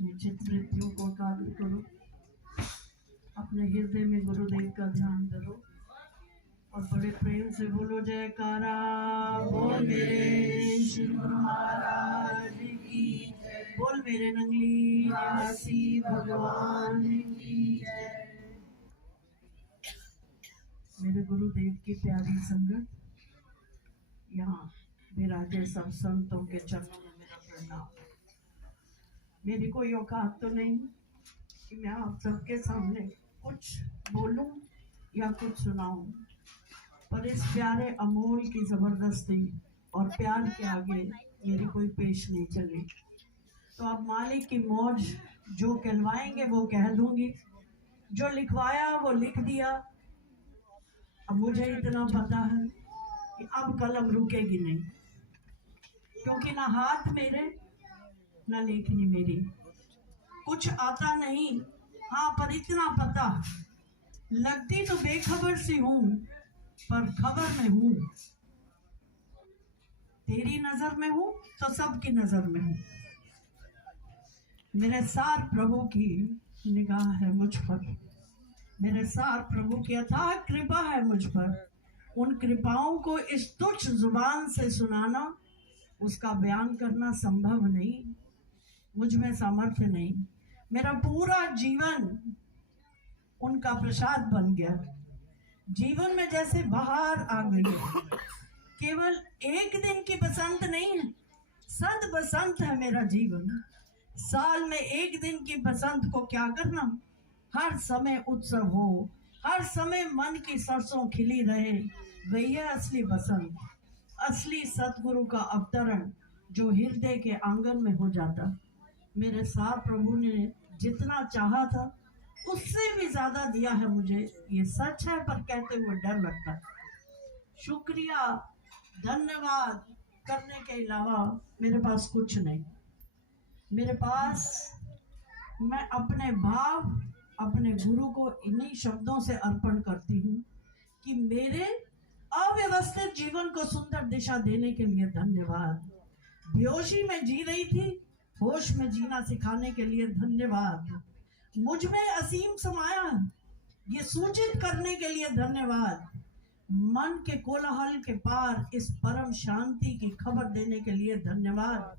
निश्चित वृत्तियों को एकाग्र करो, अपने हृदय में गुरुदेव का ध्यान करो और बड़े प्रेम से बोलो जयकारा बोल मेरे श्री गुरु महाराज की, बोल मेरे नंगली निवासी भगवान की जय। मेरे गुरुदेव की प्यारी संगत, यहाँ विराजे सब संतों के चरणों में मेरा प्रणाम। मेरी कोई औकात तो नहीं कि मैं आप सबके सामने कुछ बोलूं या कुछ सुनाऊं, पर इस प्यारे अमोल की जबरदस्ती और प्यार के आगे मेरी कोई पेश नहीं चली। तो अब मालिक की मौज, जो कहलवाएंगे वो कह दूंगी, जो लिखवाया वो लिख दिया। अब मुझे इतना पता है कि अब कलम रुकेगी नहीं, क्योंकि ना हाथ मेरे ना लेखनी मेरी, कुछ आता नहीं। हाँ, पर इतना पता, लगती तो बेखबर सी हूं पर खबर में हूं। तेरी नजर में हूं तो सबकी नजर में हूं। मेरे सार प्रभु की निगाह है मुझ पर, मेरे सार प्रभु की अथाह कृपा है मुझ पर। उन कृपाओं को इस तुच्छ जुबान से सुनाना, उसका बयान करना संभव नहीं, मुझ में सामर्थ्य नहीं। मेरा पूरा जीवन उनका प्रसाद बन गया। जीवन में जैसे बहार आ गई है, केवल एक दिन की बसंत नहीं है, सद बसंत है मेरा जीवन। साल में एक दिन की बसंत को क्या करना, हर समय उत्सव हो, हर समय मन की सरसों खिली रहे, वही है असली बसंत, असली सतगुरु का अवतरण जो हृदय के आंगन में हो जाता। मेरे सार प्रभु ने जितना चाहा था उससे भी ज्यादा दिया है मुझे, ये सच है, पर कहते हुए डर लगता है। शुक्रिया धन्यवाद करने के अलावा मेरे पास कुछ नहीं। मेरे पास, मैं अपने भाव अपने गुरु को इन्हीं शब्दों से अर्पण करती हूँ कि मेरे अव्यवस्थित जीवन को सुंदर दिशा देने के लिए धन्यवाद। बेहोशी में जी रही थी, होश में जीना सिखाने के लिए धन्यवाद। मुझ में असीम समाया, ये सूचित करने के लिए धन्यवाद। मन के कोलाहल के पार इस परम शांति की खबर देने के लिए धन्यवाद।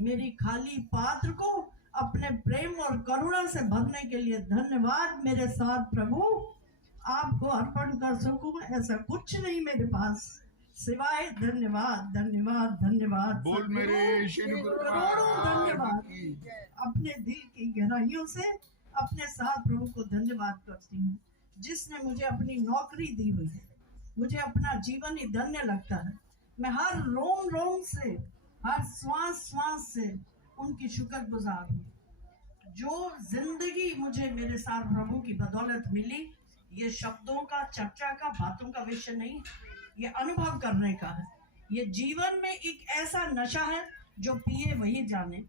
मेरी खाली पात्र को अपने प्रेम और करुणा से भरने के लिए धन्यवाद। मेरे साथ प्रभु आपको अर्पण कर सकूं ऐसा कुछ नहीं मेरे पास, सिवाय धन्यवाद धन्यवाद धन्यवाद। बोल मेरे श्री गुरु करोड़ों धन्यवाद। अपने दिल की गहराइयों से अपने साथ प्रभु को धन्यवाद करती हूँ, जिसने मुझे अपनी नौकरी दी हुई है। मुझे अपना जीवन ही धन्य लगता है। मैं हर रोम रोम से, हर श्वास श्वास से उनकी शुक्रगुजार हूँ। जो जिंदगी मुझे मेरे साथ प्रभु की बदौलत मिली, ये शब्दों का, चर्चा का, बातों का विषय नहीं, ये अनुभव करने का है। ये जीवन में एक ऐसा नशा है जो पिए वही जाने।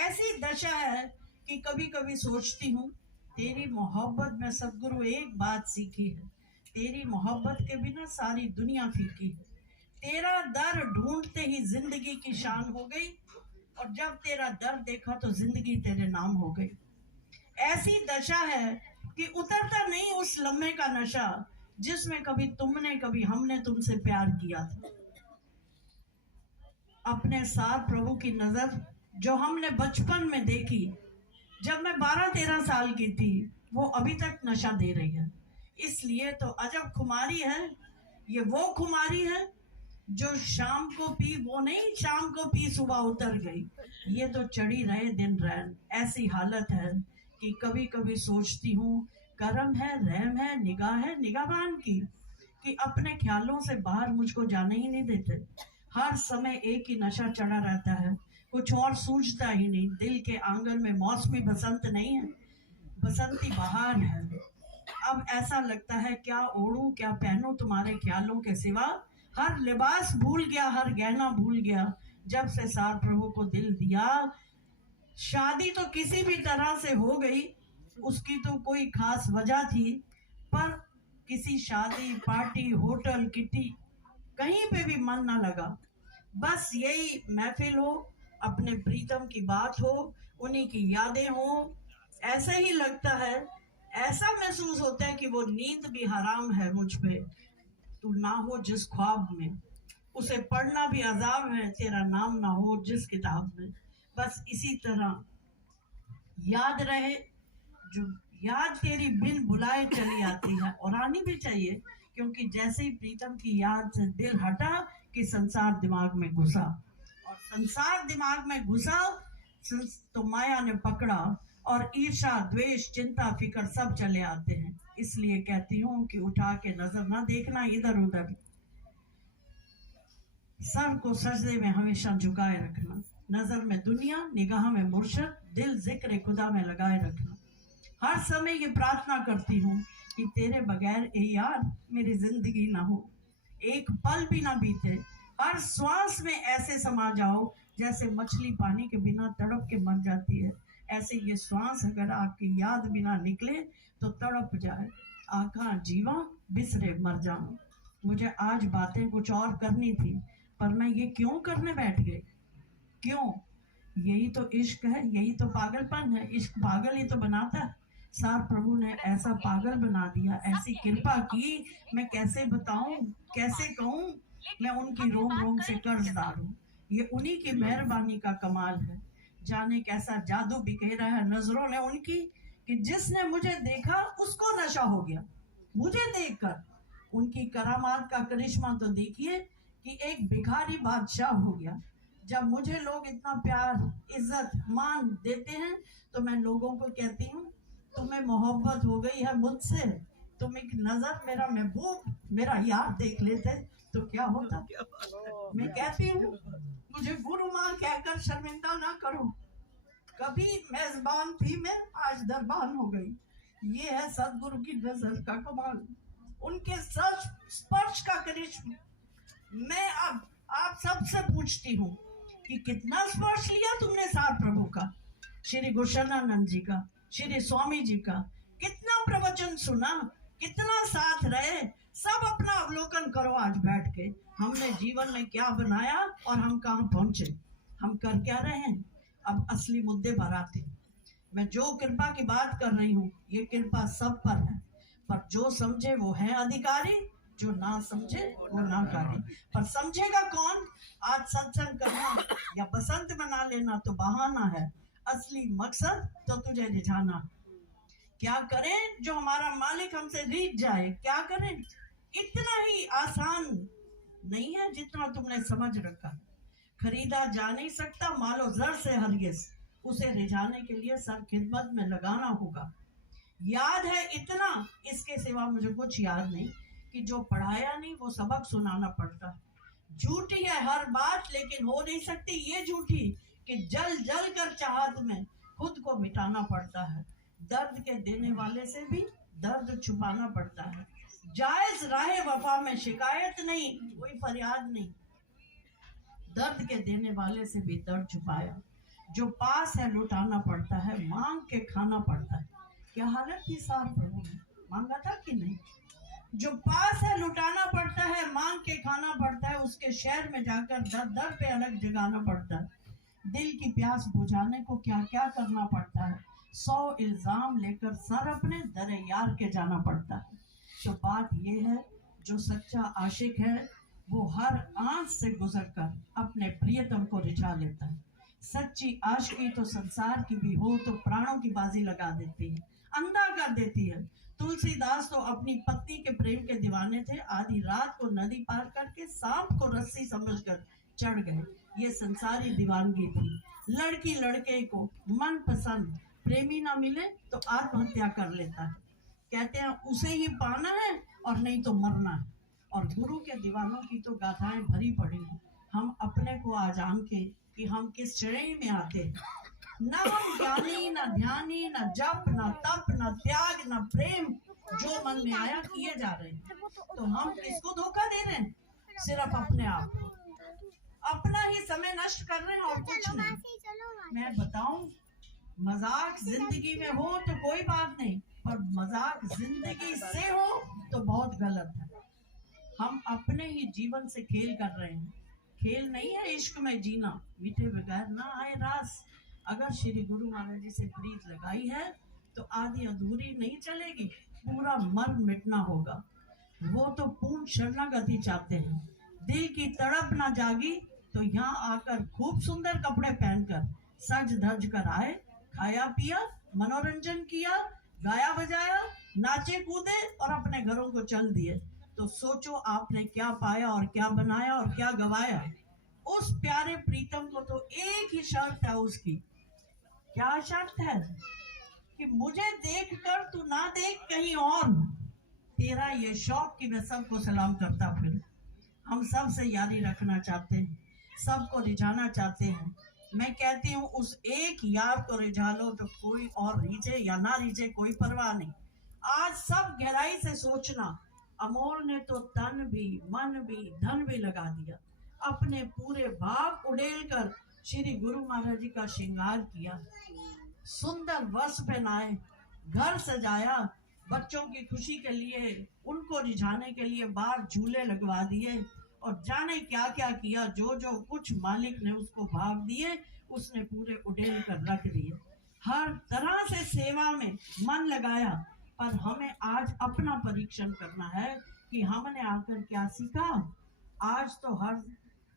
ऐसी दशा है कि कभी कभी सोचती हूँ, तेरी मोहब्बत में सदगुरु एक बात सीखी है, तेरी मोहब्बत के बिना सारी दुनिया फीकी है। तेरा दर ढूंढते ही जिंदगी की शान हो गई, और जब तेरा दर देखा तो जिंदगी तेरे नाम हो गई। ऐसी दशा है कि उतरता नहीं उस लम्हे का नशा, जिसमें कभी तुमने, कभी हमने तुमसे प्यार किया था। अपने साथ प्रभु की नजर जो हमने बचपन में देखी, जब मैं 12-13 साल की थी, वो अभी तक नशा दे रही है। इसलिए तो अजब खुमारी है। ये वो खुमारी है जो शाम को पी, वो नहीं शाम को पी सुबह उतर गई, ये तो चढ़ी रहे दिन रैन। ऐसी हालत है कि कभी कभी सोचती हूँ, करम है, रहम है, निगाह है निगाहबान की, कि अपने ख्यालों से बाहर मुझको जाने ही नहीं देते। हर समय एक ही नशा चढ़ा रहता है, कुछ और सूझता ही नहीं। दिल के आंगन में मौसमी बसंत नहीं है, बसंती बहार है। अब ऐसा लगता है, क्या ओढ़ूं क्या पहनूं तुम्हारे ख्यालों के सिवा। हर लिबास भूल गया, हर गहना भूल गया, जब से सार प्रभु को दिल दिया। शादी तो किसी भी तरह से हो गई, उसकी तो कोई खास वजह थी, पर किसी शादी, पार्टी, होटल, किटी, कहीं पे भी मन ना लगा। बस यही महफिल हो, अपने प्रीतम की बात हो, उन्हीं की यादें हो, ऐसे ही लगता है, ऐसा महसूस होता है कि वो नींद भी हराम है मुझ पे। तू ना हो जिस ख्वाब में, उसे पढ़ना भी अजाब है, तेरा नाम ना हो जिस किताब में। बस इसी तरह याद रहे, जो याद तेरी बिन बुलाए चली आती है, और आनी भी चाहिए, क्योंकि जैसे ही प्रीतम की याद से दिल हटा कि संसार दिमाग में घुसा, और संसार दिमाग में घुसा तो माया ने पकड़ा, और ईर्षा द्वेष चिंता फिकर सब चले आते हैं। इसलिए कहती हूँ कि उठा के नजर ना देखना इधर उधर, सर को सजदे में हमेशा झुकाए रखना, नजर में दुनिया निगाह में मुर्शद, दिल जिक्र खुदा में लगाए रखना। हर समय ये प्रार्थना करती हूँ कि तेरे बगैर ए यार मेरी जिंदगी ना हो, एक पल भी ना बीते, हर श्वास में ऐसे समा जाओ जैसे मछली पानी के बिना तड़प के मर जाती है, ऐसे ये श्वास अगर आपकी याद बिना निकले तो तड़प जाए। आका जीवा बिसरे मर जाऊं। मुझे आज बातें कुछ और करनी थी, पर मैं ये क्यों करने बैठ गई? क्यों? यही तो इश्क है, यही तो पागलपन है। इश्क पागल ही तो बनाता है। सार प्रभु ने ऐसा पागल बना दिया, ऐसी कृपा की, मैं कैसे बताऊं, कैसे कहूं, मैं उनकी रोम रोम से कर्जदार हूँ। ये उन्हीं की मेहरबानी का कमाल है। जाने कैसा जादू बिखेरा है नजरों ने उनकी, कि जिसने मुझे देखा उसको नशा हो गया मुझे देखकर। उनकी करामात का करिश्मा तो देखिए कि एक भिखारी बादशाह हो गया। जब मुझे लोग इतना प्यार इज्जत मान देते हैं तो मैं लोगों को कहती हूँ, तुम्हें मोहब्बत हो गई है मुझसे, तुम एक नजर मेरा महबूब मेरा यार देख लेते तो क्या होता। मैं कहती हूँ, मुझे गुरु माँ कहकर शर्मिंदा ना करो, कभी मेजबान थी मैं, आज दरबान हो गई। ये है सदगुरु की नजर का कमाल, उनके सच स्पर्श का करिश्मा। मैं अब आप सबसे पूछती हूँ कि कितना स्पर्श लिया तुमने सार प्रभु का, श्री गुरशरणानंद जी का, श्री स्वामी जी का, कितना प्रवचन सुना, कितना साथ रहे, सब अपना अवलोकन करो आज बैठ के। हमने जीवन में क्या बनाया और हम कहाँ पहुंचे, हम कर क्या रहे हैं। अब असली मुद्दे पर आते। मैं जो कृपा की बात कर रही हूँ, ये कृपा सब पर है, पर जो समझे वो है अधिकारी, जो ना समझे वो नाकारी। पर समझेगा कौन? आज सत्संग करना या बसंत मना लेना तो बहाना है, असली मकसद तो तुझे रिझाना। क्या करें जो हमारा मालिक हमसे रीझ जाए, क्या करें? इतना ही आसान नहीं है जितना तुमने समझ रखा। खरीदा जा नहीं सकता मालो जर से हरगिज, उसे रिझाने के लिए सर खिदमत में लगाना होगा। याद है इतना, इसके सिवा मुझे कुछ याद नहीं, कि जो पढ़ाया नहीं वो सबक सुनाना पड़ता। झूठी है हर बात लेकिन हो नहीं सकती ये झूठी, कि जल जल कर चाहत में खुद को मिटाना पड़ता है। दर्द के देने वाले से भी दर्द छुपाना पड़ता है। जायज राहे वफा में शिकायत नहीं, कोई फरियाद नहीं, दर्द के देने वाले से भी दर्द छुपाया। जो पास है लुटाना पड़ता है, मांग के खाना पड़ता है। क्या हालत थी सार प्रभु ने, मांगा था कि नहीं? जो पास है लुटाना पड़ता है, मांग के खाना पड़ता है, उसके शहर में जाकर दर दर पे अलग जगाना पड़ता है। दिल की प्यास बुझाने को क्या क्या करना पड़ता है, 100 इल्जाम लेकर सर अपने दरे यार के जाना पड़ता है। तो बात ये है, जो सच्चा आशिक है वो हर आंच से गुजरकर अपने प्रियतम को रिझा लेता है। सच्ची आशिकी तो संसार की भी हो तो प्राणों की बाजी लगा देती है, अंधा कर देती है। तुलसीदास तो अपनी पत्नी के प्रेम के दीवाने थे, आधी रात को नदी पार करके सांप को रस्सी समझकर चढ़ गए। ये संसारी दीवानगी थी। लड़की लड़के को मन पसंद प्रेमी ना मिले तो आत्महत्या कर लेता है, कहते हैं उसे ही पाना है और नहीं तो मरना है। और गुरु के दीवानों की तो गाथाएं भरी पड़ी हैं। हम अपने को आज आन के कि हम किस श्रेणी में आते हैं। न हम ज्ञानी, न ध्यानी, न जप, न तप, न त्याग, न प्रेम, जो मन में आया किए जा रहे हैं। तो हम किसको धोखा दे रहे हैं? सिर्फ अपने आप को, अपना ही समय नष्ट कर रहे हैं और कुछ नहीं। मैं बताऊं, मजाक जिंदगी में हो तो कोई बात नहीं, पर मजाक जिंदगी से हो तो बहुत गलत है। हम अपने ही जीवन से खेल कर रहे हैं। खेल नहीं है इश्क में जीना, मीठे बगैर ना आए रास। अगर श्री गुरु महाराज जी से प्रीत लगाई है तो आधी अधूरी नहीं चलेगी, पूरा मर मिटना होगा। वो तो पूर्ण शरणागति चाहते हैं। दिल की तड़प ना जागी तो यहाँ आकर खूब सुंदर कपड़े पहनकर सज धज कर आए, खाया पिया, मनोरंजन किया, गाया बजाया, नाचे कूदे और अपने घरों को चल दिए। तो सोचो आपने क्या पाया और क्या बनाया और क्या गवाया। उस प्यारे प्रीतम को तो एक ही शर्त है उसकी। क्या शर्त है? कि मुझे देखकर तू ना देख कहीं और। तेरा ये शौक कि मैं सबको सलाम करता फिर। हम सब से यारी रखना चाहते हैं, सबको रिझाना चाहते हैं। मैं कहती हूँ उस एक यार को रिझा लो तो कोई और रिझे या ना रिझे कोई परवाह नहीं। आज सब गहराई से सोचना, अमोल ने तो तन भी मन भी धन भी लगा दिया, अपने पूरे भाव उड़ेल कर श्री गुरु महाराज जी का श्रृंगार किया, सुंदर वस्त्र पहनाए, घर सजाया, बच्चों की खुशी के लिए, उनको रिझाने के लिए बाहर झूले लगवा दिए और जाने क्या क्या किया। जो जो कुछ मालिक ने उसको भाव दिए उसने पूरे उड़ेल कर रख दिए। हर तरह से सेवा में मन लगाया। पर हमें आज अपना परीक्षण करना है कि हमने आकर क्या सीखा। आज तो हर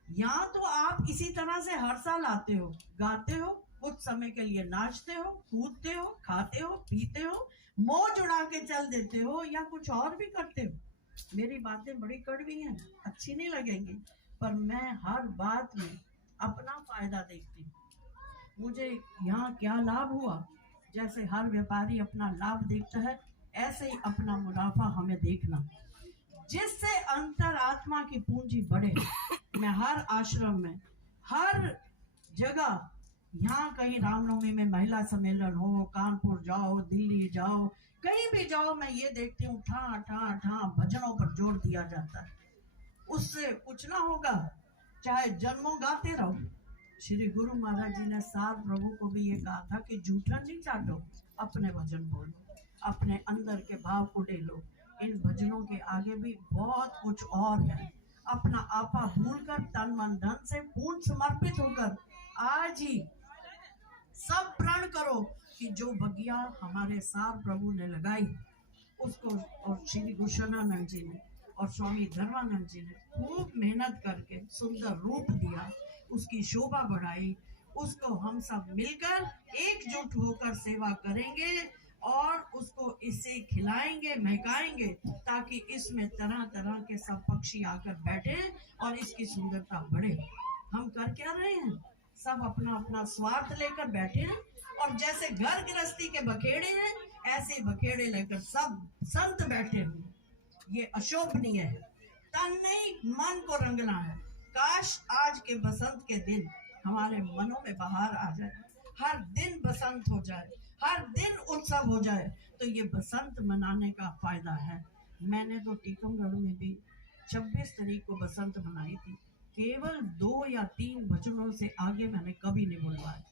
यहाँ तो आप इसी तरह से हर साल आते हो, गाते हो, कुछ समय के लिए नाचते हो, कूदते हो, खाते हो, पीते हो, मौज उड़ा के चल देते हो या कुछ और भी करते हो। मेरी बातें बड़ी कड़वी हैं, अच्छी नहीं लगेंगी, पर मैं हर बात में अपना फायदा देखती हूँ। मुझे यहाँ क्या लाभ हुआ, जैसे हर व्यापारी अपना लाभ देखता है ऐसे ही अपना मुनाफा हमें देखना, जिससे अंतर आत्मा की पूंजी बढ़े। मैं हर आश्रम में, हर जगह, यहाँ कहीं रामनवमी में महिला सम्मेलन हो, कानपुर जाओ, दिल्ली जाओ, कहीं भी जाओ, मैं ये देखती हूँ ठा ठा ठा भजनों पर जोर दिया जाता है। उससे कुछ ना होगा, चाहे जन्मों गाते रहो। श्री गुरु महाराज जी ने सार प्रभु को भी ये कहा था कि जूठा नहीं चाटो, अपने भजन बोलो, अपने अंदर के भाव को लो। इन भजनों के आगे भी बहुत कुछ और है। अपना आपा भूलकर तन मन धन से पूर्ण समर्पित होकर आज ही सब प्रण करो कि जो बगिया हमारे सार प्रभु ने लगाई उसको, और श्री गुरुशनानंद जी ने और स्वामी धर्मानंद जी ने खूब मेहनत करके सुंदर रूप दिया, उसकी शोभा बढ़ाई। उसको हम सब मिलकर एकजुट होकर सेवा करेंगे और उसको इसे खिलाएंगे, महकाएंगे, ताकि इसमें तरह तरह के सब पक्षी आकर बैठे और इसकी सुंदरता बढ़े। हम कर क्या रहे हैं? सब अपना अपना स्वार्थ लेकर बैठे हैं और जैसे घर गृहस्थी के बखेड़े हैं ऐसे बखेड़े लेकर सब संत बैठे हुए। ये अशोभनीय है। तन नहीं मन को रंगना है। काश आज के बसंत के दिन हमारे मनों में बहार आ जाए, हर दिन बसंत हो जाए, हर दिन उत्सव हो जाए, तो ये बसंत मनाने का फायदा है। मैंने तो टीकमगढ़ में भी 26 तारीख को बसंत मनाई थी। केवल 2 या 3 भजनों से आगे मैंने कभी नहीं बुलवाया।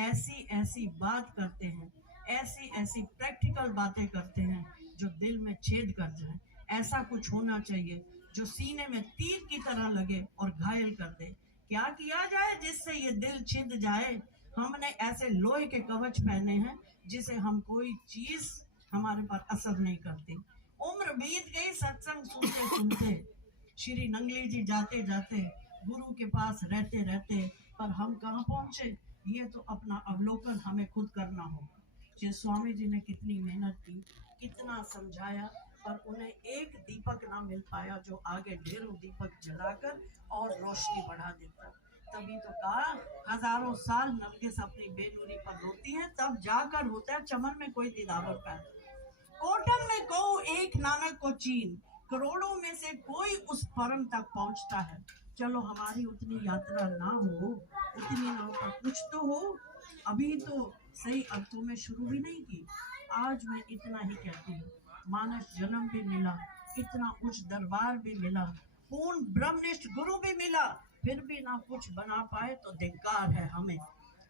ऐसी ऐसी बात करते हैं, ऐसी ऐसी प्रैक्टिकल बातें करते हैं जो दिल में छेद कर जाए। ऐसा कुछ होना चाहिए जो सीने में तीर की तरह लगे और घायल कर दे। क्या किया जाए जिससे ये दिल छिद जाए? हमने ऐसे लोहे के कवच पहने हैं जिसे हम कोई चीज हमारे पर असर नहीं करती। उम्र बीत गई सत्संग सुनते सुनते, श्री नंगली जी जाते जाते, गुरु के पास रहते रहते, पर हम कहाँ पहुंचे? ये तो अपना अवलोकन हमें खुद करना होगा। कि स्वामी जी ने कितनी मेहनत की, कितना समझाया, पर उन्हें एक दीपक ना मिल पाया जो आगे ढेरों दीपक जलाकर और रोशनी बढ़ा देता। तभी तो कहा हजारों साल नरगिस अपनी बेनूरी पर रोती है, तब जाकर होता है चमन में कोई दिदावर पैदा। कोटन में को एक नानक को चीन, करोड़ों में से कोई उस परम तक पहुंचता है। चलो हमारी उतनी यात्रा ना हो, उतनी ना हो, पर कुछ तो हो। अभी तो सही अर्थों में शुरू भी नहीं की। आज मैं इतना ही कहती हूँ, मानस जन्म भी मिला, इतना उच्च दरबार भी मिला, पूर्ण ब्रह्मनिष्ठ गुरु भी मिला, फिर भी ना कुछ बना पाए तो धिक्कार है हमें।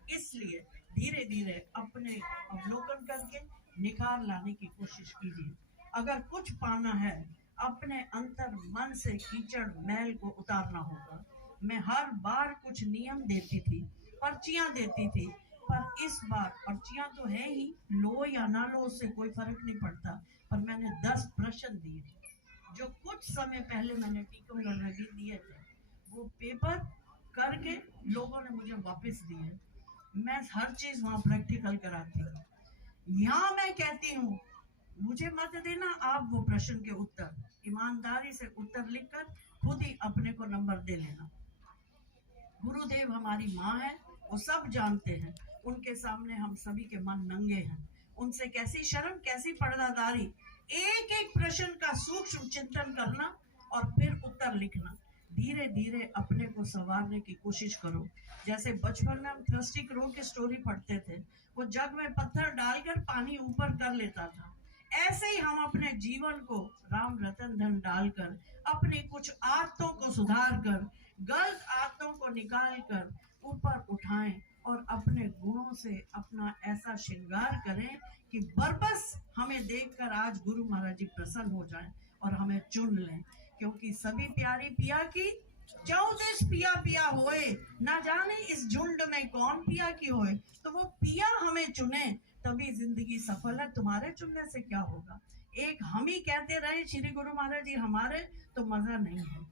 इसलिए धीरे धीरे अपने अवलोकन करके निखार लाने की कोशिश कीजिए। अगर कुछ पाना है, अपने अंतर मन से कीचड़ मैल को उतारना होगा। मैं हर बार कुछ नियम देती थी, पर्चियां देती थी, पर इस बार पर्चियां तो है ही, लो या ना लो उससे कोई फर्क नहीं पड़ता, पर मैंने 10 प्रश्न दिए थे जो कुछ समय पहले मैंने टीकमगढ़ में भी दिए थे। वो पेपर करके लोगों ने मुझे वापस दिए। मैं हर चीज वहां प्रैक्टिकल कराती हूँ। यहाँ मैं कहती हूँ मुझे मत देना आप वो प्रश्न के उत्तर, ईमानदारी से उत्तर लिखकर खुद ही अपने को नंबर दे लेना। गुरुदेव हमारी माँ है, वो सब जानते हैं, उनके सामने हम सभी के मन नंगे हैं। उनसे कैसी शर्म, कैसी पर्दादारी। एक एक प्रश्न का सूक्ष्म चिंतन करना और फिर उत्तर लिखना। धीरे धीरे अपने को संवारने की कोशिश करो। जैसे बचपन में हम थर्स्टी क्रो की स्टोरी पढ़ते थे, वो जग में पत्थर डालकर पानी ऊपर कर लेता था। ऐसे ही हम अपने जीवन को राम रतन धन डालकर अपनी कुछ आदतों को सुधार कर, गलत आदतों को निकाल कर ऊपर उठाएं और अपने गुणों से अपना ऐसा श्रृंगार करें कि बरबस हमें देखकर आज गुरु महाराज जी प्रसन्न हो जाएं और हमें चुन लें। क्योंकि सभी प्यारी पिया की 14 पिया पिया होए, ना जाने इस झुंड में कौन पिया की होए। तो वो पिया हमें चुने तभी जिंदगी सफल है, तुम्हारे चुनने से क्या होगा। एक हम ही कहते रहे श्री गुरु महाराज जी हमारे, तो मजा नहीं है।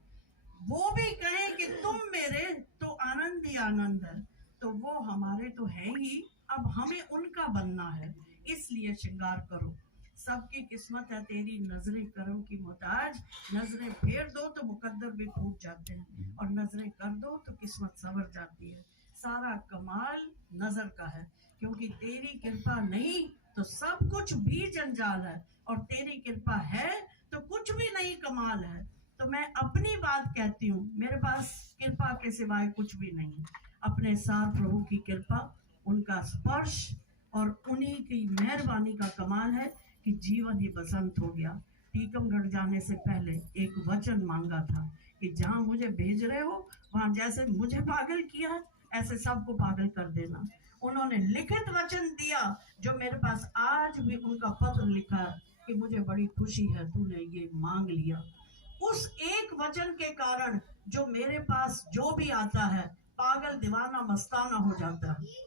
वो भी कहें कि तुम मेरे, तो आनंद ही आनंद है। तो वो हमारे तो है ही, अब हमें उनका बनना है। इसलिए श्रृंगार करो। सबकी किस्मत है तेरी नजरें करम की मोहताज, नजरें फेर दो तो मुकद्दर भी फूट जाते हैं, और नजरें कर दो तो किस्मत संवर जाती है। सारा कमाल नजर का है, क्योंकि तेरी कृपा नहीं तो सब कुछ भी जंजाल है, और तेरी कृपा है तो कुछ भी नहीं कमाल है। तो मैं अपनी बात कहती हूँ, मेरे पास कृपा के सिवाय कुछ भी नहीं। अपने सार प्रभु की कृपा, उनका स्पर्श और उन्हीं की मेहरबानी का कमाल है कि जीवन ही बसंत हो गया। टीकमगढ़ जाने से पहले एक वचन मांगा था कि जहां मुझे भेज रहे हो वहां जैसे मुझे पागल किया ऐसे सबको पागल कर देना। उन्होंने लिखित वचन दिया, जो मेरे पास आज भी उनका पत्र लिखा है कि मुझे बड़ी खुशी है तूने ये मांग लिया। उस एक वचन के कारण जो मेरे पास जो भी आता है पागल दीवाना मस्ताना हो जाता है,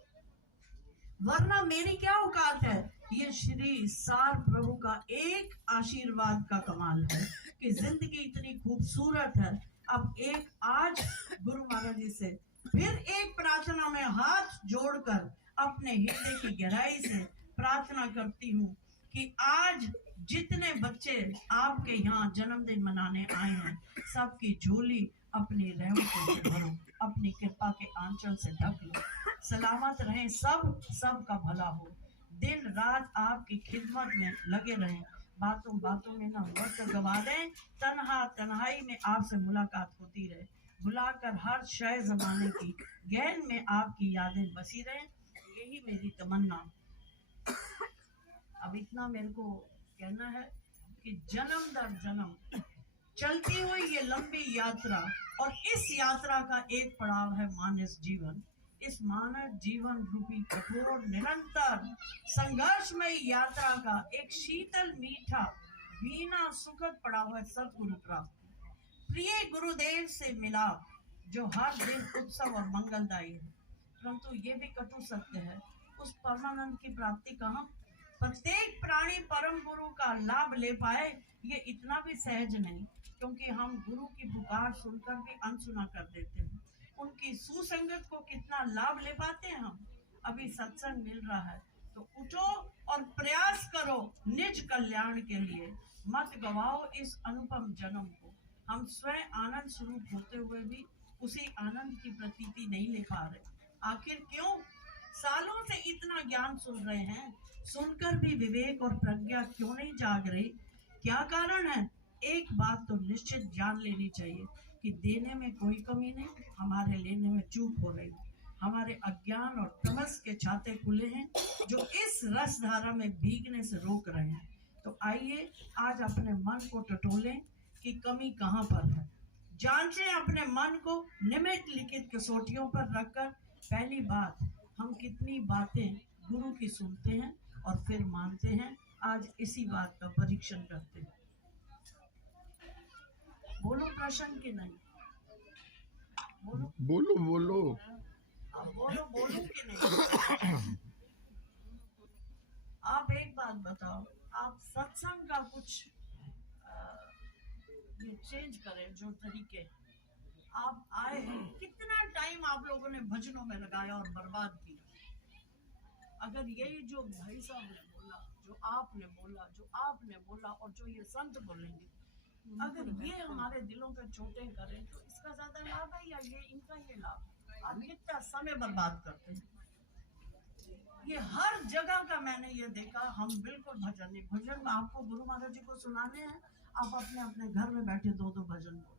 वरना मेरी क्या औकात है। ये श्री सार प्रभु का एक आशीर्वाद का कमाल है कि जिंदगी इतनी खूबसूरत है। अब एक आज गुरु महाराज जी से फिर एक प्रार्थना में हाथ जोड़कर अपने हृदय की गहराई से प्रार्थना करती हूँ कि आज जितने बच्चे आपके यहाँ जन्मदिन मनाने आए हैं, सबकी झोली अपनी रहमतों से भरो, अपनी कृपा के आंचल से ढक लो। सलामत रहें सब, सबका भला हो। दिन रात आपकी खिदमत में लगे रहें। बातों बातों में ना वक्त गवा दें, तन्हा तन्हाई में आपसे मुलाकात होती रहे। बुलाकर हर शय जमाने की गहन में आपकी यादें बसी रहें, यही मेरी तमन्ना। अब इतना मेरे को कहना है कि जन्म दर जन्म चलती हुई ये लंबी यात्रा, और इस यात्रा का एक पड़ाव है मानस जीवन। इस मानव जीवन रूपी कठोर निरंतर संघर्षमय यात्रा का एक शीतल मीठा वीणा सुखद पड़ाव है सतगुरु प्राप्ति। प्रिय गुरुदेव से मिला जो हर दिन उत्सव और मंगलदायी है, परंतु ये भी कटु सत्य है, उस परमानंद की प्राप्ति कहाँ। प्रत्येक प्राणी परम गुरु का लाभ ले पाए ये इतना भी सहज नहीं, क्योंकि हम गुरु की पुकार सुनकर भी अनसुना कर देते हैं। उनकी सुसंगत को कितना लाभ ले पाते हैं हम। अभी सत्संग मिल रहा है तो उठो और प्रयास करो निज कल्याण के लिए। मत गवाओ इस अनुपम जन्म को। हम स्वयं आनंद स्वरूप होते हुए भी उसी आनंद की प्रतीति नहीं ले पा रहे। आखिर क्यों? सालों से इतना ज्ञान सुन रहे हैं, सुनकर भी विवेक और प्रज्ञा क्यों नहीं जाग रही? क्या कारण है? एक बात तो निश्चित जान लेनी चाहिए कि देने में कोई कमी नहीं, हमारे लेने में चूक हो रही। हमारे अज्ञान और तमस के छाते खुले हैं जो इस रस धारा में भीगने से रोक रहे हैं। तो आइए आज अपने मन को टटोलें कि कमी कहाँ पर है। जांचें अपने मन को निमित लिखित कसौटियों पर रखकर। पहली बात, हम कितनी बातें गुरु की सुनते हैं और फिर मानते हैं। आज इसी बात का परीक्षण करते हैं। बोलो प्रश्न की नहीं। बोलो बोलो बोलो। अब बोलो, बोलूं कि नहीं? आप एक बात बताओ, आप सत्संग का कुछ ये चेंज करें जो तरीके आप आए, कितना टाइम आप लोगों ने भजनों में लगाया और बर्बाद किया। अगर यही जो भाई साहब ने बोला, जो आपने बोला, जो आपने बोला और जो ये संत बोलेंगे, अगर ये हमारे दिलों पे चोटें करें तो इसका ज्यादा लाभ है या ये इनका ये लाभ है? आप कितना समय बर्बाद करते हैं। ये हर जगह का मैंने ये देखा। हम बिल्कुल भजन नहीं, भजन आपको गुरु महाराज जी को सुनाने हैं, आप अपने अपने घर में बैठे दो दो भजन बोलो।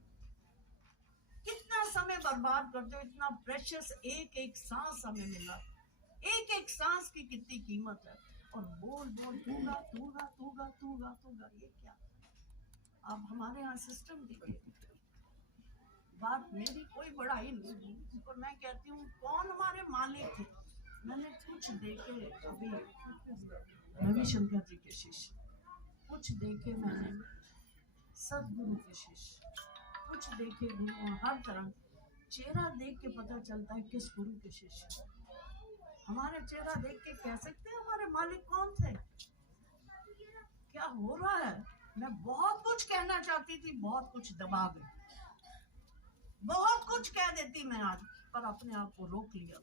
कितना समय बर्बाद करते हो, इतना प्रेशियस एक एक सांस हमें मिला, एक एक सांस की कितनी कीमत है। और बोल बोल तूगा तूगा तूगा तूगा तूगा, ये क्या? आप हमारे यहाँ सिस्टम देखिए। बात मेरी कोई बड़ाई नहीं, पर मैं कहती हूँ कौन हमारे मालिक थे। मैंने कुछ देखे अभी रविशंकर जी के शिष्य, कुछ देखे मैंने सदगुरु के शिष्य, कुछ देखे गुरु, हर तरह चेहरा देख के पता चलता है किस गुरु के शिष्य। हमारे चेहरा देख के कह सकते हैं हमारे मालिक कौन थे। क्या हो रहा है? मैं बहुत कुछ कहना चाहती थी, बहुत कुछ दबा गई, बहुत कुछ कह देती मैं आज, पर अपने आप को रोक लिया।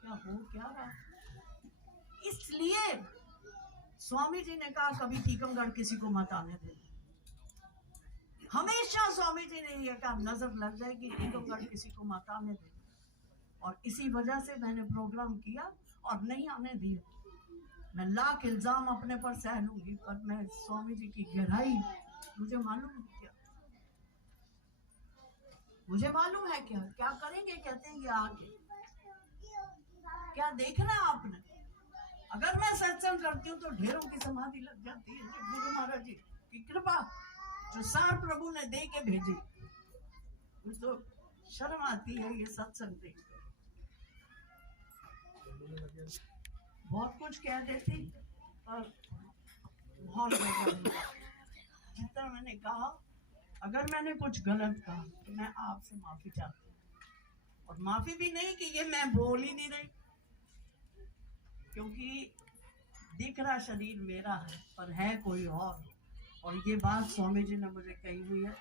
क्या हो क्या रहा? इसलिए स्वामी जी ने कहा कभी टीकमगढ़ किसी को मत आने देना। हमेशा स्वामी जी ने यह कहा नजर लग जाएगी, टीकमगढ़ किसी को मत आने देना। और इसी वजह से मैंने प्रोग्राम किया और नहीं आने दिया। मैं लाख इल्जाम अपने पर सह लूंगी, पर मैं स्वामी जी की गहराई मुझे मालूम क्या, मुझे मालूम है क्या क्या करेंगे। कहते हैं ये आगे क्या देखना आपने। अगर मैं सत्संग करती हूँ तो ढेरों की समाधि लग जाती है। गुरु महाराज जी की कृपा जो सार प्रभु ने दे के भेजी, तो शर्म आती है ये सत्संग देख। बहुत कुछ कह देती पर बहुत जितना मैंने कहा, अगर मैंने कुछ गलत कहा तो मैं आपसे माफी चाहती हूँ। और माफी भी नहीं कि ये मैं बोल ही नहीं रही, क्योंकि दिख रहा शरीर मेरा है पर है कोई और ये बात स्वामी जी ने मुझे कही हुई है।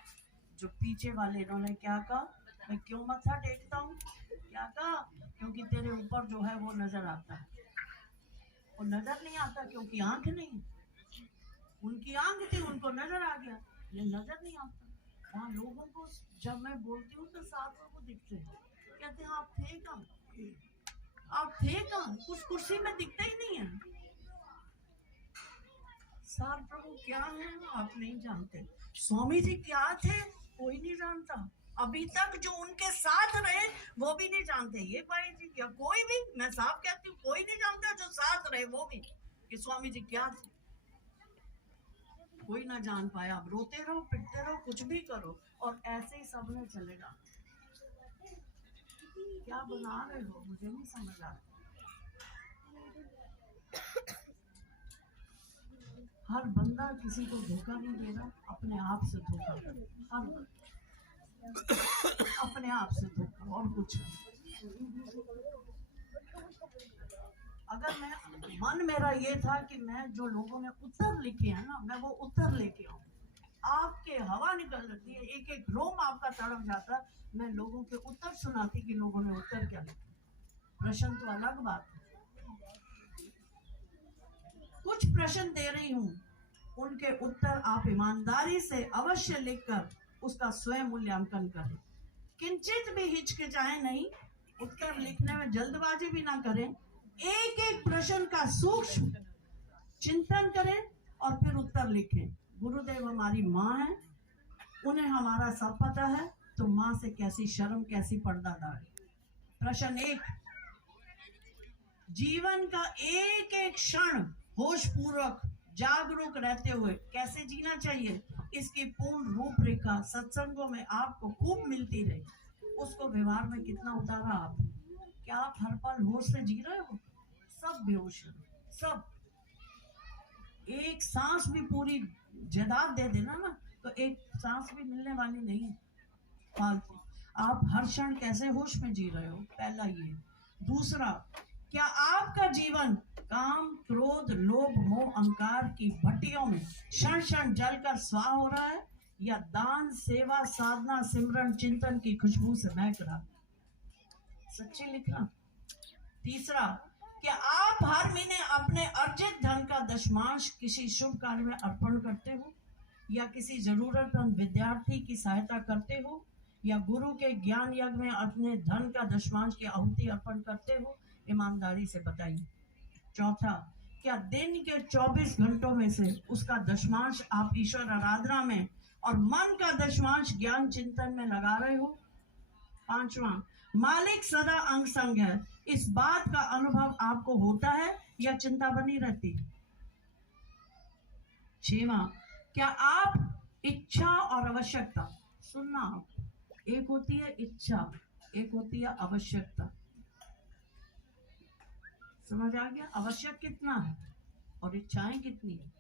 जो पीछे वाले इन्होंने क्या कहा, मैं क्यों मत्था टेकता हूँ, क्या कहा? क्योंकि तेरे ऊपर जो है वो नजर आता है। वो नजर नहीं आता क्योंकि आंख नहीं, उनकी आंख थी उनको नजर आ गया, ये नजर नहीं आता। वहाँ लोगों को जब मैं बोलती हूँ तो साथ में वो दिखते हैं, कहते हैं आप थे कहाँ, आप थे कहाँ, उस कुर्सी में दिखते ही नहीं है। सार प्रभु क्या है आप नहीं जानते, स्वामी जी क्या थे कोई नहीं जानता। अभी तक जो उनके साथ रहे वो भी नहीं जानते, ये भाई जी क्या कोई भी, मैं साफ कहती हूँ कोई नहीं जानता जो साथ रहे वो भी, कि स्वामी जी क्या थे कोई ना जान पाया। अब रोते रहो पिटते रहो कुछ भी करो और ऐसे ही सबने चलेगा। क्या बना रहे हो मुझे नहीं समझ आता। हर बंदा किसी को धोखा नहीं दे रहा, अपने आप से धोखा, हर अपने आप से धोखा और कुछ नहीं। अगर मैं मन मेरा ये था कि मैं जो लोगों ने उत्तर लिखे हैं ना, मैं वो उत्तर लेके आऊं। आपके हवा निकल जाती है, एक एक रोम आपका तड़प जाता, मैं लोगों के उत्तर सुनाती कि लोगों ने उत्तर क्या लिखा। प्रश्न तो अलग बात है, कुछ प्रश्न दे रही हूँ, उनके उत्तर आप ईमानदारी से अवश्य लिखकर उसका स्वयं मूल्यांकन करें। किंचित भी हिचकिचाए नहीं, उत्तर लिखने में जल्दबाजी भी ना करें। एक एक प्रश्न का सूक्ष्म चिंतन करें और फिर उत्तर लिखें। गुरुदेव हमारी माँ है, उन्हें हमारा सब पता है, तो माँ से कैसी शर्म कैसी पर्दादारी। प्रश्न 1, जीवन का एक एक क्षण होश पूर्वक जागरूक रहते हुए कैसे जीना चाहिए, इसकी पूर्ण रूपरेखा सत्संगों में आपको खूब मिलती रही। उसको व्यवहार में कितना उतारा आप? क्या आप हर पल होश से जी रहे हो? सब बेहोश है, सब। एक सांस भी पूरी जदाद दे देना ना तो एक सांस भी मिलने वाली नहीं है। फालतू। आप हर क्षण कैसे होश में जी रहे हो, पहला ये। दूसरा, क्या आपका जीवन काम, क्रोध, लोभ, मोह, अहंकार की भट्टियों में क्षण क्षण जलकर स्वाह हो रहा है, या दान, सेवा, साधना, सिमरन, चिंतन की खुशबू से महक रहा? सच्ची लिखना। तीसरा, क्या आप हर महीने अपने अर्जित धन का दशमांश किसी शुभ कार्य में अर्पण करते हो, या किसी जरूरतमंद विद्यार्थी की सहायता करते हो, या गुरु के ज्ञान यज्ञ में अपने धन का दशमांश की आहुति अर्पण करते हो? ईमानदारी से बताइए। चौथा, क्या दिन के 24 घंटों में से उसका दशमांश आप ईश्वर आराधना में और मन का दशमांश ज्ञान चिंतन में लगा रहे हो? पांचवा, मालिक सदा अंग संग है, इस बात का अनुभव आपको होता है या चिंता बनी रहती? छठवां, क्या आप इच्छा और आवश्यकता, सुनना, एक होती है इच्छा, एक होती है आवश्यकता। समझ आ गया? आवश्यक कितना है और इच्छाएं कितनी है?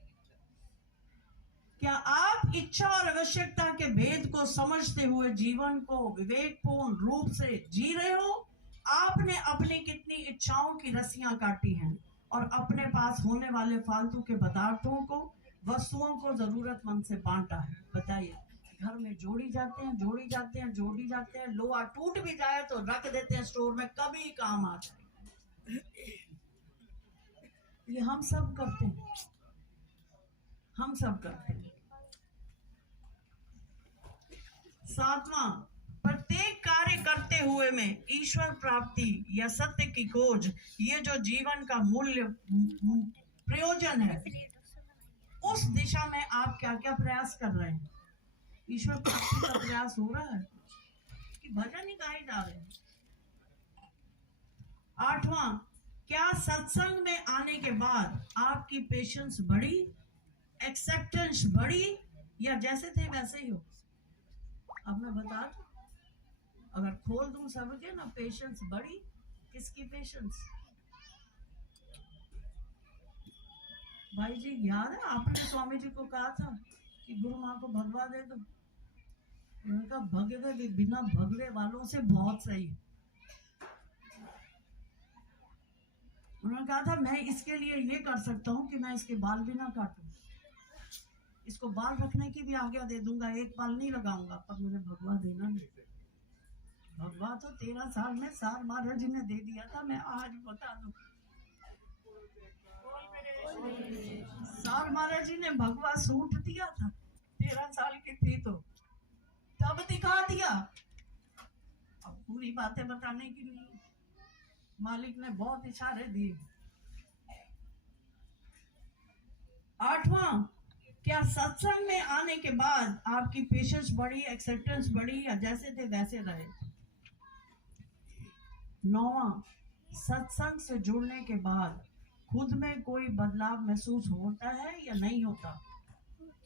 क्या आप इच्छा और आवश्यकता के भेद को समझते हुए जीवन को विवेकपूर्ण रूप से जी रहे हो? आपने अपनी कितनी इच्छाओं की रस्सियां काटी हैं और अपने पास होने वाले फालतू के पदार्थों को, वस्तुओं को जरूरतमंद से बांटा है? बताइए। घर में जोड़ी जाते हैं, जोड़ी जाते हैं, जोड़ी जाते हैं, लोहा टूट भी जाए तो रख देते हैं स्टोर में, कभी काम आ जाए। ये हम सब करते हैं, हम सब करते हैं। सातवां, प्रत्येक कार्य करते हुए में ईश्वर प्राप्ति या सत्य की खोज, ये जो जीवन का मूल्य प्रयोजन है, उस दिशा में आप क्या क्या प्रयास कर रहे हैं? ईश्वर प्राप्ति का प्रयास हो रहा है कि भजन ही गाए जा रहे हैं? आठवां, क्या सत्संग में आने के बाद आपकी पेशेंस बढ़ी, एक्सेप्टेंस बढ़ी, या जैसे थे वैसे ही हो? अब मैं बता दूं, अगर खोल दूं सबके ना, पेशेंस बढ़ी, किसकी पेशेंस? भाई जी याद है आपने स्वामी जी को कहा था कि गुरु माँ को भगवा दे दो? उनका भगवे बिना भगवे वालों से बहुत सही। उन्होंने कहा था मैं इसके लिए ये कर सकता हूँ कि मैं इसके बाल भी ना काटूं, इसको बाल रखने की भी आज्ञा दे दूंगा, एक बाल नहीं लगाऊंगा, पर मुझे भगवा देना नहीं। भगवा तो 13 साल में सार महाराज जी ने दे दिया था। मैं आज बता दूं, सार महाराज जी ने भगवा सूट दिया था, 13 साल की थी तो तब दिखा दिया। अब पूरी बातें बताने के लिए मालिक ने बहुत इशारे दिए। आठवां, क्या सत्संग में आने के बाद आपकी पेशेंस बढ़ी, एक्सेप्टेंस बढ़ी, या जैसे थे वैसे रहे? नौवां, सत्संग से जुड़ने के बाद खुद में कोई बदलाव महसूस होता है या नहीं होता?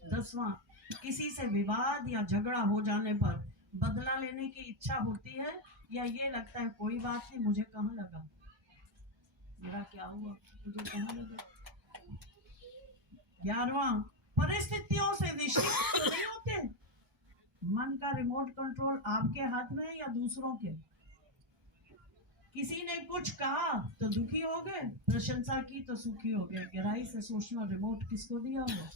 10वां, किसी से विवाद या झगड़ा हो जाने पर बदला लेने की इच्छा होती है, या ये लगता है कोई बात नहीं, मुझे कहाँ लगा, मेरा क्या हुआ, मुझे कहाँ लगा? 11वां, परिस्थितियों से विचलित तो नहीं होते? मन का रिमोट कंट्रोल आपके हाथ में है या दूसरों के? किसी ने कुछ कहा तो दुखी हो गए, प्रशंसा की तो सुखी हो गए। गहराई से सोचना, रिमोट किसको दिया हुआ?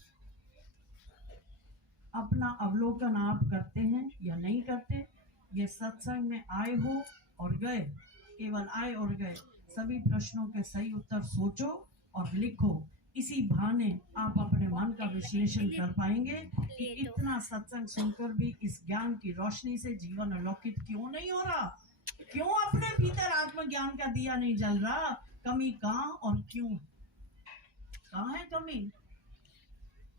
अपना अवलोकन आप करते हैं या नहीं करते? ये सत्संग में आए हो और गए, केवल आए और गए, सभी प्रश्नों के सही उत्तर सोचो और लिखो। इसी बहाने आप अपने मन का विश्लेषण कर पाएंगे कि इतना सत्संग सुनकर भी इस ज्ञान की रोशनी से जीवन अलौकिक क्यों नहीं हो रहा, क्यों अपने भीतर आत्मज्ञान का दिया नहीं जल रहा? कमी कहाँ और क्यों? कहाँ है कमी?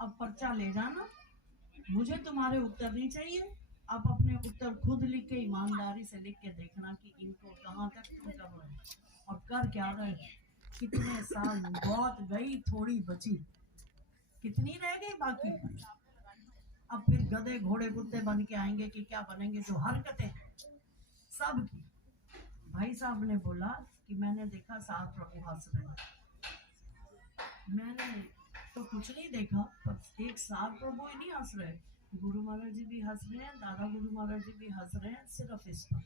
अब पर्चा ले जाना, मुझे तुम्हारे उत्तर नहीं चाहिए। आप अपने उत्तर खुद लिख के, ईमानदारी से लिख के देखना कि इनको कहाँ तक तुम कर रहे हो और कर क्या रहे हो। कितने साल, बहुत गई, थोड़ी बची, कितनी रह गई बाकी? अब फिर गधे घोड़े कुत्ते बन के आएंगे कि क्या बनेंगे? जो हरकतें सब की। भाई साहब ने बोला कि मैंने देखा सात प्रभु हंस रहे। मैंने तो कुछ नहीं देखा, पर एक सात प्रभु ही नहीं हंस रहे, गुरु महाराज जी भी हंस रहे हैं, दादा गुरु महाराज जी भी हंस रहे हैं, सिर्फ इस पर,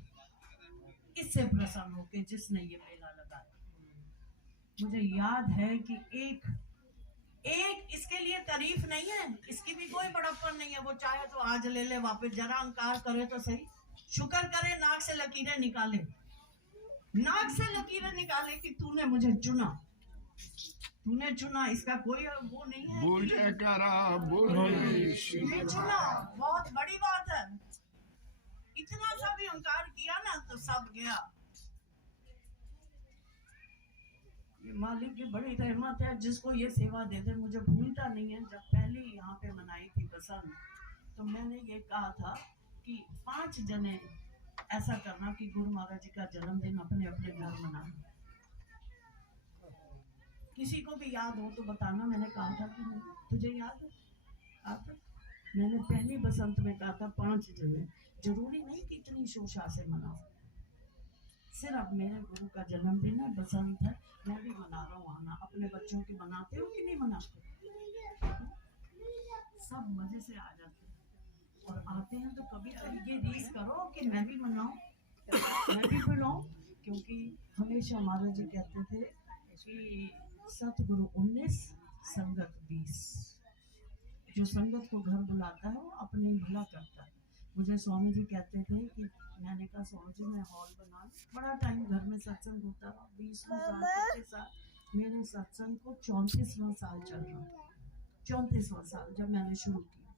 इससे प्रसन्न होके जिसने ये मेला लगाया। मुझे याद है कि एक इसके लिए तारीफ नहीं है, इसकी भी कोई बड़प्पन नहीं है। वो चाहे तो आज ले ले वापस, जरा अहंकार करे तो सही, शुक्र करे नाक से लकीरें निकाले, नाक से लकीरें निकाले कि तूने मुझे चुना, तूने चुना। इसका कोई वो नहीं है, बोल जयकारा बोल तूने चुना, बहुत बड़ी बात है। इतना सा भी अहंकार किया ना तो सब गया। ये मालिक की बड़ी रहमत है, जिसको ये सेवा दे दे। मुझे भूलता नहीं है, जब पहली यहाँ पे मनाई थी बसंत, तो मैंने ये कहा था कि 5 जने ऐसा करना कि गुरु महाराज जी का जन्मदिन अपने अपने घर मनाना। किसी को भी याद हो तो बताना। मैंने कहा था कि नहीं, तुझे याद है? आप मैंने पहली बसंत में कहा था 5 जने, जरूरी नहीं कि इतनी शोशा से मनाओ, सिर्फ मेरे गुरु का जन्मदिन है, बसंत है, मैं भी मना रहा हूँ। आना। अपने बच्चों की मनाते हो कि नहीं मनाते? सब मजे से आ जाते हैं, और आते हैं तो कभी कभी ये रीस करो कि मैं भी मनाऊं, मैं भी बुलाऊं। क्योंकि हमेशा महाराज जी कहते थे कि सतगुरु 19 संगत 20। जो संगत को घर बुलाता है वो अपने भला करता है। मुझे स्वामी जी कहते थे कि मैंने कहा स्वामी जी मैं हॉल बना लूं। बड़ा टाइम घर में सत्संग होता रहा, 20वां साल 25 साल, मेरे सत्संग को 34वां साल चल रहा, 34वां साल जब मैंने शुरू किया।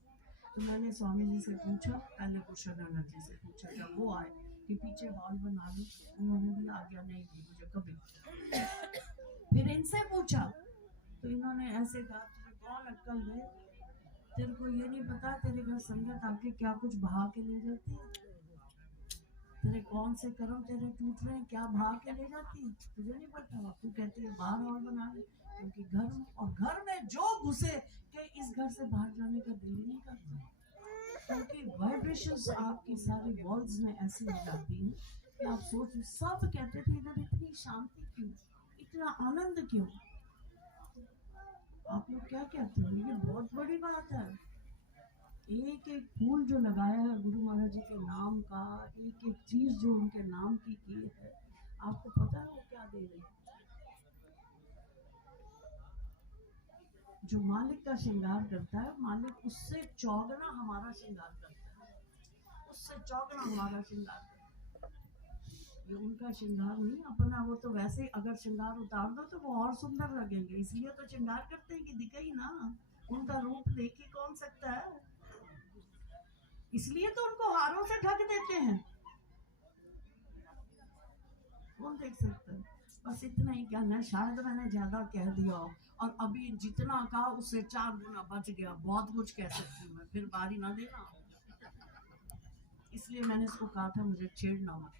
तो मैंने स्वामी जी से पूछा, पहले कुशल जी से पूछा जब वो आए कि पीछे हॉल बना लूं, उन्होंने भी आज्ञा नहीं दी मुझे कभी। फिर इनसे पूछा तो इन्होंने ऐसे कहा तुझे कौन अक्ल दे, तेरे को ये नहीं पता तेरे घर संगत आके क्या कुछ बहा के ले जाती है? तेरे कौन से कर्म तेरे टूट रहे हैं, क्या बहा के ले जाती है? तुझे नहीं पता? तू कहती है बाहर और बना ले, क्योंकि घर में जो घुसे कि इस घर से बाहर जाने का दिल नहीं करता, क्योंकि वाइब्रेशंस आपकी सारी वॉल्स में ऐसी हो जाती है कि आप सोच। सब कहते थे इधर इतनी शांति क्यों, इतना आनंद क्यों? आप लोग क्या कहते हो? ये बहुत बड़ी बात है। एक एक फूल जो लगाया है गुरु महाराज जी के नाम का, एक एक चीज जो उनके नाम की है, आपको पता है वो क्या दे रही है? जो मालिक का श्रृंगार करता है, मालिक उससे चौगुना हमारा श्रृंगार करता है, उससे चौगुना हमारा श्रृंगार करता है। ये उनका श्रृंगार नहीं अपना, वो तो वैसे ही अगर श्रृंगार उतार दो तो वो और सुंदर लगेंगे, इसलिए तो श्रृंगार करते हैं कि दिखे ही ना। उनका रूप देख ही कौन सकता है, इसलिए तो उनको हारों से ढक देते हैं, कौन देख सकता है? बस इतना ही कहना है, शायद मैंने ज्यादा कह दिया और अभी जितना कहा उससे 4 गुना बच गया। बहुत कुछ कह सकती हूँ मैं, फिर बारी ना देना, इसलिए मैंने इसको कहा था मुझे छेड़ना मत।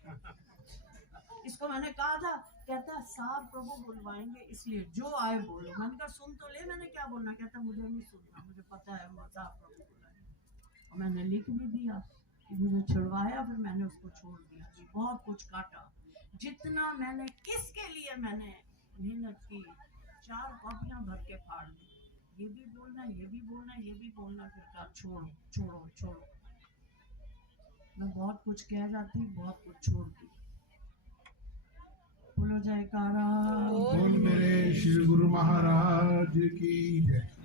इसको मैंने कहा था, कहता सार प्रभु बुलवाएंगे इसलिए जो आए बोलो। मैंने कहा सुन तो ले, मैंने क्या बोलना? कहता मुझे नहीं सुनना, मुझे पता है सार प्रभु बुलाएंगे। और मैंने लिख भी दिया कि मुझे छुड़वाया, फिर मैंने उसको छोड़ दिया जी। बहुत कुछ काटा, जितना मैंने किसके लिए मैंने मेहनत की, 4 कॉपियां भर के फाड़ दी। ये भी बोलना, ये भी बोलना, ये भी बोलना, फिर कहा छोड़ो छोड़ो छोड़ो। मैं बहुत कुछ कह जाती, बहुत कुछ छोड़ती। बोलो जयकारा बोल मेरे श्री गुरु महाराज की जय।